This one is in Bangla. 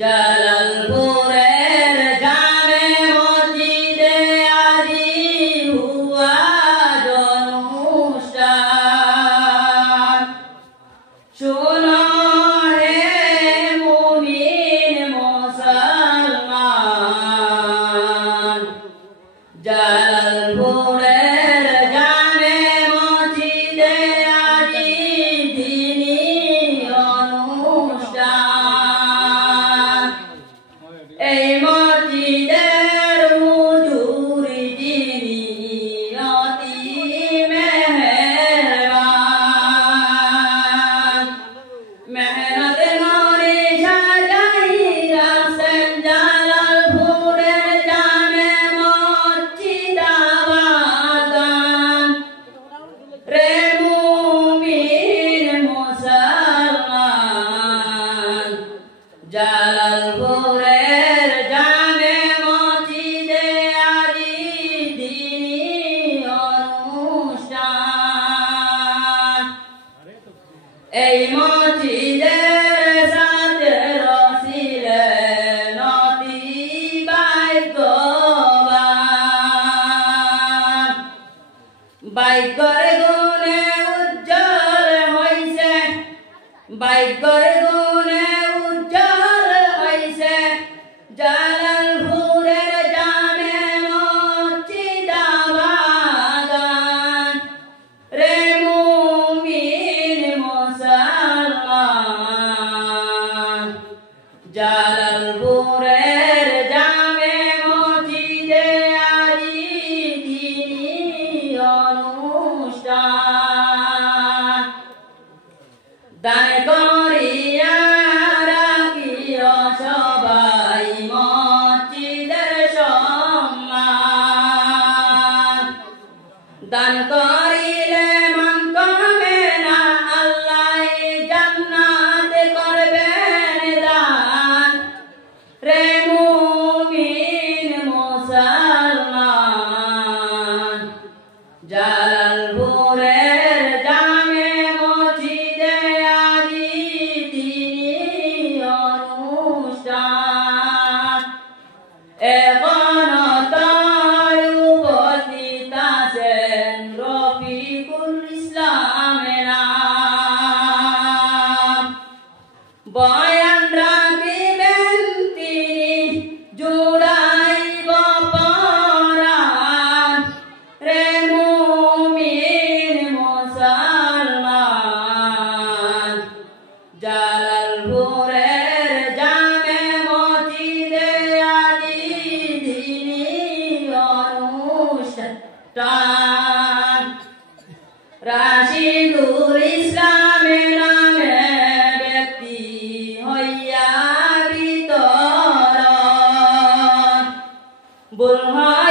জালালপুরের জামে মসজিদে আজি হুয়া অনুষ্ঠান। শোনো হে মুমিন মুসলমান, জালালপুরের জামে মসজিদে আজি দ্বীনি অনুষ্ঠান। এই মসজিদের হুজুর যিনি অতি মেহেরবান, মেহনত করে সাজাইয়াছেন জালালপুরের জামে মসজিদ আবাদান। রে মুমিন মুসলমান, জালালপুরের জামে মসজিদে আজি দ্বীনি অনুষ্ঠান। এই মসজিদের সাথে ছিলেন অতি ভাগ্যবান। ভাগ্যের গুণে উজ্জ্বল হইছে, ভাগ্যের গুণে উজ্জ্বল হইছে জালালপুরের জামে মসজিদ আবাদান। রে মুমিন মুসলমান, জালালপুরের জামে মসজিদে আজি দ্বীনি অনুষ্ঠান। দান করিয়া রাখিও সবাই মসজিদের সম্মান। দান করিলে মন কমে না, আল্লাহ জান্নাত করবেন দান। রে মুমিন মুসলমান, জালালপুরের জামে মসজিদে আজি দ্বীনি অনুষ্ঠান। এখনো তাই উপস্থিত আছেন রফিকুল ইসলামের নাম। বয়ান রাখিবেন তিনি জুড়াইব পরাণ। রে মুমিন মুসলমান, জালালপুরের জামে মসজিদে আজি দ্বীনি অনুষ্ঠান। রাশিদুল ইসলামের নামে ব্যক্তি হইয়া বিতরণ, ভুল হয়